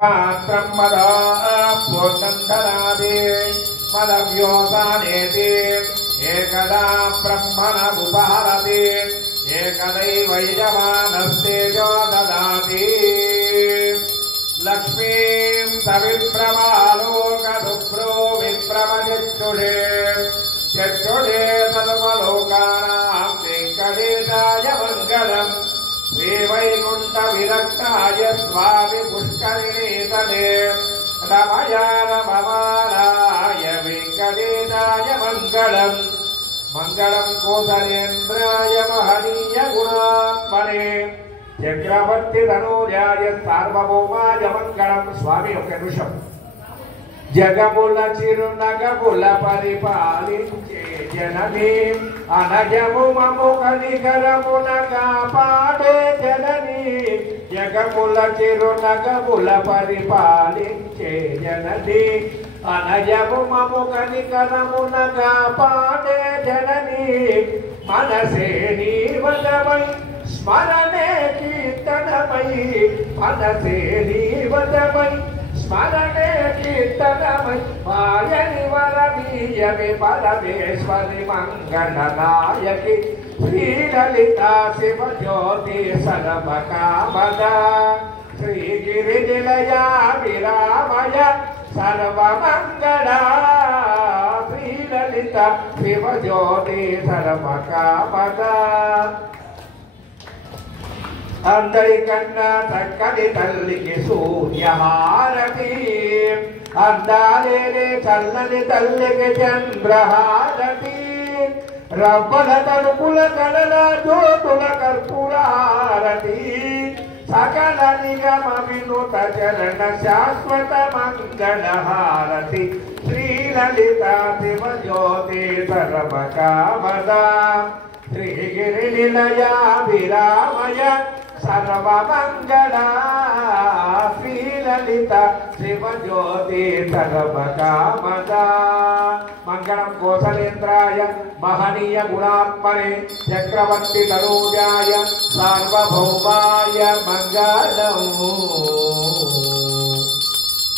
ब्रह्मदा पूर्णन्दनादि मदव्योतानेति एकदा ब्रह्मण उपहरति एकदैव यजमानस्तेजो ददाति लक्ष्मीं सविप्रमालोकदुभ्रो विप्रमचक्षुषे चक्षुषे सर्वलोकानां वेङ्कटेशाय मङ्गलम् श्रीवैकुण्ठविरक्ताय स्वामि पुष्करिणीतले रमया रममाणाय वेङ्कटेशाय मङ्गलम् मङ्गलं कोसलेन्द्राय महनीय गुणात्मने चक्रवर्ति तनूजाय सार्वभौमाय मङ्गलं स्वामी ఒక నిమిషం జగముల చిరునగముల పరిపాలించే జననీ అనజము మము కనికరమున కాపాడే జననీ జగముల చిరునగముల పరిపాలించే జననీ అనజము మము కనికరమున కాపాడే జననీ మనసే నీవదమై స్మరణే కీర్తనమై మనసే నీవదమై స్మరణే కీర్తనమై మాయని వరదీయమి పరమేశ్వరి మంగళనాయకి శ్రీలలిత శివజ్యోతి సర్వకామద శ్రీగిరి నిలయ విరామయ సర్వమంగళ శ్రీలలిత శివజ్యోతి సర్వకామద అందరికన్నా చక్కని తల్లికి సూర్యహారతి అందాలేని చల్లని తల్లికి చంద్రహారతి రవ్వల తలుపుల కళల జ్యోతుల కర్పూరహారతి సకల నిగమ వినుత చరణ శాశ్వత మంగళహారతి శ్రీలలిత శివజ్యోతి సర్వకామద శ్రీగిరి నిలయ విరామయ సర్వమంగళ శ్రీలలిత శివజ్యోతి సర్వకామద మంగళం కోసలేంద్రాయ మహనీయ గుణాత్మనే చక్రవర్తి తనూజాయ సార్వభౌమాయ మంగళం.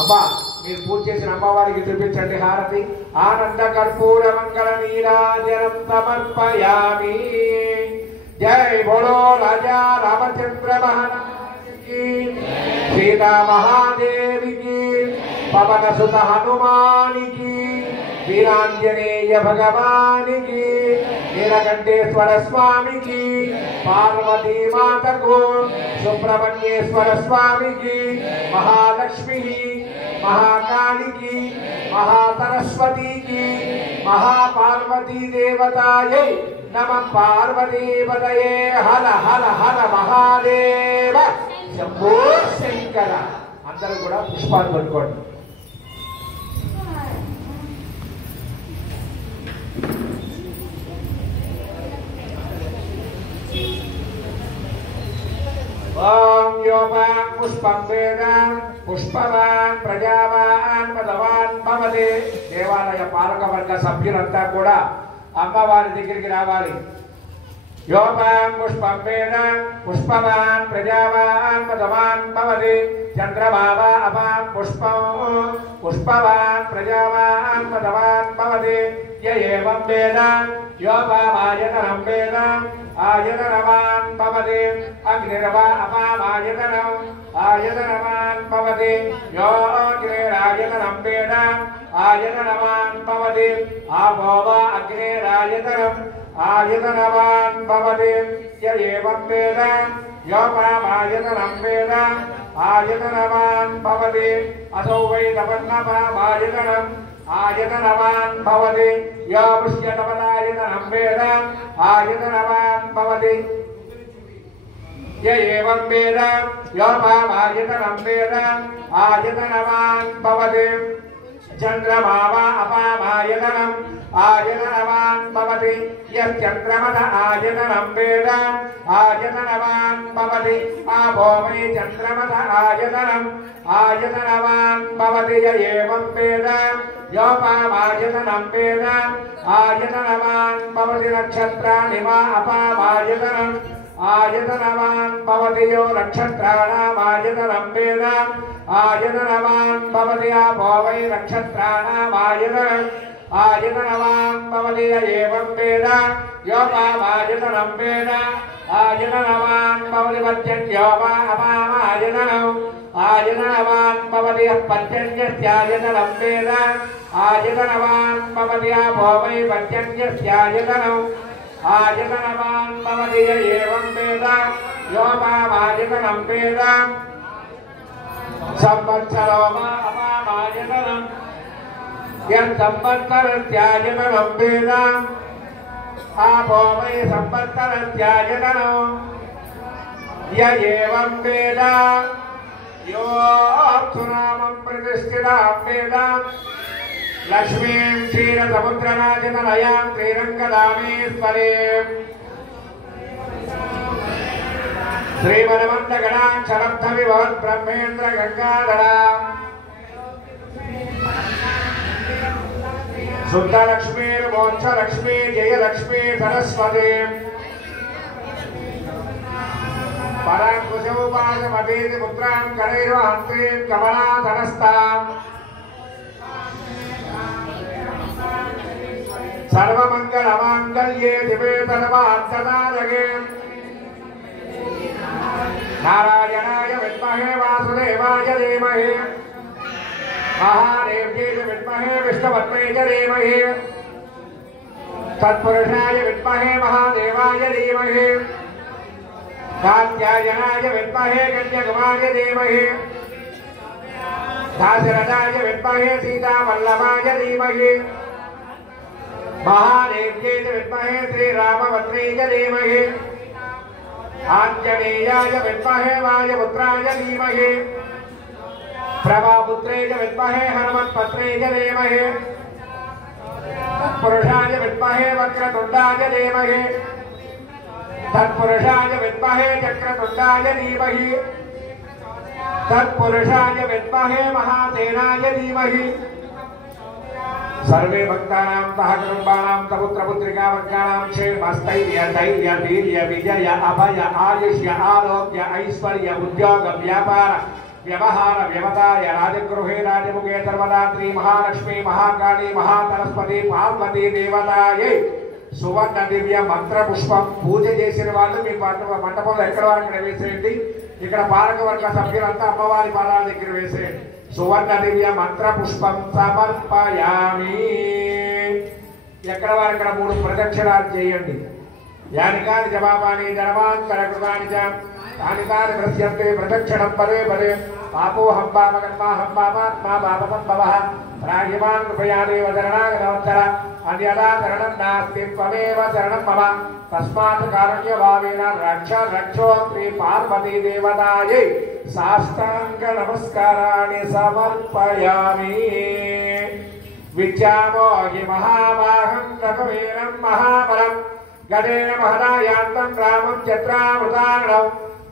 అబ్బా మీరు పూజ చేసిన అమ్మవారికి చూపించండి హారతి. ఆనంద కర్పూర మంగళ నీరాజనం సమర్పయామి. జై బోలో రాజా రామచంద్ర మహారాజుకి, సీతా మహాదేవికి, పవన సుత హనుమానికి, వీరాంజనేయ భగవానికి, నీలకంఠేశ్వర స్వామికి, పార్వతీ మాతకు, సుబ్రహ్మణ్యేశ్వర స్వామికి, మహాలక్ష్మి महाकालिकी महासरस्वतीकी महापार्वती देवतायै नमः. पार्वतीपतये हर हर हर महादेव शंभो शंकर. अंदरू కూడా పుష్పాలు పట్టుకోండి. ఓం యోపాం పుష్పం వేదం పుష్పవాన్ ప్రజావాన్ పదవాన్ భవతి. దేవాలయ పాలకవర్గ సభ్యులంతా కూడా అమ్మవారి దగ్గరికి రావాలి. యోపాం పుష్పం వేదం పుష్పవాన్ ప్రజావాన్ పదవాన్ భవతి. చంద్రబాబ అపాం పుష్పం పుష్పవాన్ ప్రజావాన్ పదవాన్ భవతి. ఏవం వేద యోపామాయతనం వేద ఆయతనవాన్ భవతి. అగ్నిరవ అపామాయతనం ఆయతనవాన్ భవతి. యోగ్నిరాయతనం వేద ఆయతనవాన్ భవతి. ఆపోవ అగ్నిరాయతనం ఆయతనవాన్ భవతి. ఏవం వేద యోపామాయతనం వేద ఆయతనవాన్ భవతి. అసౌ వై తపన్నపామాయతనం ఆయతనవాన్ భవతి. యో పుష్యతపదాయతనం వేద ఆయతనవాన్ భవతి. ఏవం వేద యోపామాయతనం వేద ఆయతనవాన్ భవతి. చంద్రమావ అపామాయతనం ఆయతనవాన్ భవతి. యశ్చంద్రమద ఆయతనం వేద ఆయతనవాన్ భవతి. ఆపో వై చంద్రమద ఆయతనం ఆయతనవాన్ భవతి. ఏవం వేద యోపామాయతనం వేద ఆయతనవాన్ భవతి. నక్షత్రాణి మా అపామాయతనం आयतनवान् भवति यो नक्षत्राणाम् आयतनं वेद आयतनवान् भवति आपो वै नक्षत्राणाम् आयतनवान् भवति य एवं वेद योपामायतनं वेद आयतनवान् भवति पत्यन्यो वा अपामायतनम् आयतनवान् भवति यः पत्यन्यस्यायतनं वेद आयतनवान् भवति आपो वै पत्यन्यस्यायतनम् आयतनवान् भवति य एवं वेद योपामायतनं वेद संवत्सरो वा अपामायतनम् यत्संवत्सरस्यायतनं वेद आपो वै संवत्सरस्यायतनम् य एवं वेद योऽप्सुनामं प्रतिष्ठितां वेद लक्ष्मीं क्षीरसमुद्रनादितनयां श्रीरङ्गदामेश्वरीं श्रीमन्मन्दगणां शरब्धविभवद्ब्रह्मेन्द्र गङ्गाधरां शुद्धलक्ष्मीर्मोक्षलक्ष्मी जयलक्ष्मी सरस्वतीं पराङ्कुशोपासमतीति पुत्रां करैर्वहन्तीं कमलाधनस्ताम् सर्वमङ्गलमाङ्गल्ये शिवे सर्वार्थसाधके नारायणाय विद्महे वासुदेवाय धीमहि महादेव्यै विद्महे विष्णुपत्न्यै च धीमहि तत्पुरुषाय विद्महे महादेवाय धीमहि कात्यायनाय विद्महे कन्याकुमार्य धीमहि दाशरथाय विद्महे सीतावल्लभाय धीमहि महादेव्यै विद्महे श्रीरामभद्रै च धीमहि आञ्जनेयाय विद्महे वायुपुत्राय धीमहि प्रभापुत्रै च विद्महे हनुमत्पत्रै च धीमहि तत्पुरुषाय विद्महे वक्रतुण्डाय धीमहि तत्पुरुषाय विद्महे चक्रतुण्डाय धीमहि तत्पुरुषाय विद्महे महासेनाय धीमहि सर्वे भक्तानां सह कुटुम्बानां सपुत्रपुत्रिका वर्गाणां क्षेमस्थैर्य धैर्य वीर्य विजय अभय आयुष्य आरोग्य ऐश्वर्य उद्योग व्यापार व्यवहार व्यवसाय राजगृहे राजमुखे सर्वदात्री महालक्ष्मी महाकाली महासरस्वती पार्वती देवतायै సువర్ణ దివ్య మంత్ర పుష్పం పూజ చేసిన వాళ్ళు మీ మంటపంలో ఎక్కడ వారు అక్కడ వేసేయండి. ఇక్కడ పాలక వర్గ సభ్యులంతా అమ్మవారి పాదాల దగ్గర వేసేయండి. సువర్ణ దివ్య మంత్ర పుష్పం సమర్పయామి. ఎక్కడ వారు అక్కడ 3 ప్రదక్షిణాలు చేయండి. యానికాని జపాపాని జనమాంతరకృతాని చ తాని తాని దృశ్యంతే ప్రదక్షిణం పదే పదే పాపోహం పాపకర్మాహం పాపాత్మా పాపసంభవః రాజ్యమాన్ కృపయాదేవ శరణాగతవత్సర అన్యదా శరణం నాస్తి త్వమేవ శరణం మమ తస్మాత్ కారుణ్యభావేన రక్ష రక్షో శ్రీ పార్వతీ దేవతాయై సాష్టాంగ నమస్కారాన్ని సమర్పయామి. విద్యామోహి మహావాహం రఘువీరం మహాబలం గణేన మహదాయాంతం రామం చత్రామృతారణం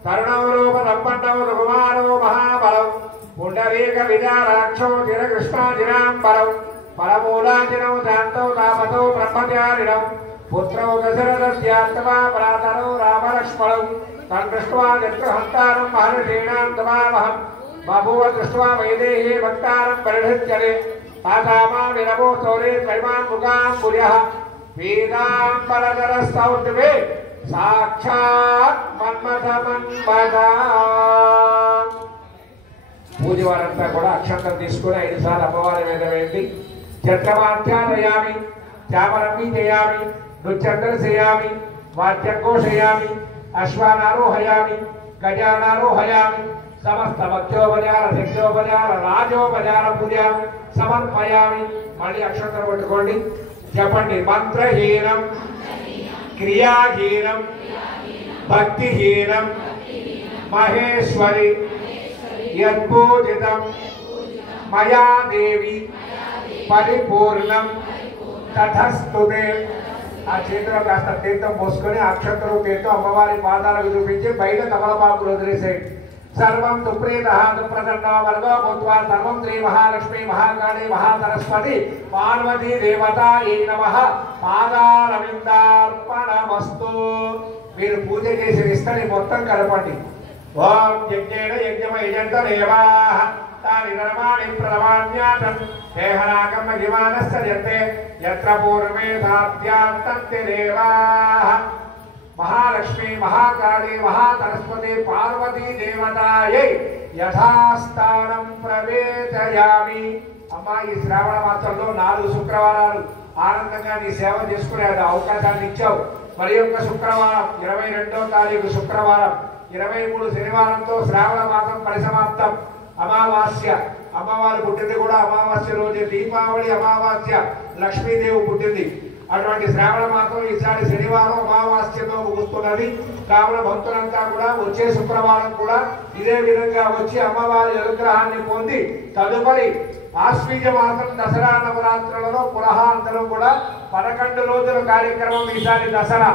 తరుణౌ రూప సంపన్నౌ సుకుమారో మహాబలం పుండరీక విజారాక్షో చిరకృష్ణాజినాంబరం పరమూలాజినౌ శాంతౌ తాపసౌ బ్రహ్మచారిణం పుత్రౌ దశరథస్యాస్తమా ప్రాతరౌ రామలక్ష్మణౌ తన్దృష్ట్వా శత్రుహంతారం మహర్షీణాం తమావహం బభూవ దృష్ట్వా వైదేహీ భక్తారం పరిహృత్యతే తాతామా విరమో సౌరే త్రైమాన్ ముఖాం పుర్యః పీతాంబరధరస్తౌర్ధ్వే సాక్షాత్ మన్మథమన్మథ. పూజ వారంతా కూడా అక్షంతం తీసుకుని 5 సార్లు అమ్మవారి మీద వేయండి. చక్రమాధ్యాదయామి చామరమీ చేయామి నృత్యందర్శయామి వాద్యంఘోషయామి అశ్వానారోహయామి గజానారోహయామి సమస్త భక్త్యోపచార శక్త్యోపచార రాజోపచార పూజ సమర్పయామి. మళ్ళీ అక్షంతరం పట్టుకోండి. చెప్పండి. మంత్రహీనం క్రియాహీనం భక్తిహీనం మహేశ్వరి యత్పూజితం మయా దేవి పరిపూర్ణం తథస్తుతే. ఆ చేతిలో కాస్త తీర్థం పోసుకొని అక్షంతరం తీర్థం అమ్మవారి పాదాలకు చూపించి బయట తమలపాకులు వదిలేసేయండి. సర్వం సుప్రీతః సుప్రసన్నో వరదో భూత్వా సర్వం శ్రీ మహాలక్ష్మీ మహాకాళీ మహాసరస్వతి పార్వతీ దేవతాయై నమః. పాదారవిందార్పణమస్తు. మీరు పూజ చేసి ఇస్తని మొత్తం కలపండి. ఓం యజ్ఞేన యజ్ఞమయజంత దేవాః తాని ధర్మాణి ప్రమాణ్యాతం దేహనాకం మహిమానస్సజంతే యత్ర పూర్వే సాధ్యాత్తంతే దేవాః. మహాలక్ష్మి మహాకాళి మహాసరస్వతి పార్వతీ దేవతాయై యథాస్థానం ప్రవేశయామి. అమ్మా ఈ శ్రావణ మాసంలో 4 శుక్రవారాలు ఆనందంగా నీ సేవ చేసుకునే అవకాశాన్ని ఇచ్చావు. మరి యొక్క శుక్రవారం 22వ తారీఖు శుక్రవారం 23 శనివారంతో శ్రావణ మాసం పరిసమాప్తం. అమావాస్య అమ్మవారు పుట్టింది కూడా అమావాస్య రోజు, దీపావళి అమావాస్య, లక్ష్మీదేవి పుట్టింది. అటువంటి శ్రావణ మాసం ఈసారి శనివారం అమావాస్యతో ముగుస్తున్నది. కావున భక్తులంతా కూడా వచ్చే శుక్రవారం కూడా ఇదే విధంగా వచ్చి అమ్మవారి అనుగ్రహాన్ని పొంది తదుపరి ఆశ్వీజ మాసం దసరా నవరాత్రులలో పునః అందరం కూడా 11 రోజుల కార్యక్రమం. ఈసారి దసరా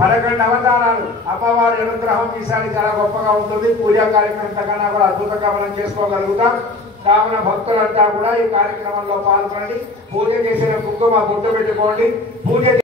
11 అవతారాలు అమ్మవారి అనుగ్రహం ఈసారి చాలా గొప్పగా ఉంటుంది. పూజా కార్యక్రమం కన్నా కూడా అద్భుతంగా మనం చేసుకోగలుగుతాం. కావున భక్తులంతా కూడా ఈ కార్యక్రమంలో పాల్గొనండి. పూజ చేసిన కుంకుమ బొట్టు పెట్టుకోండి. పూజ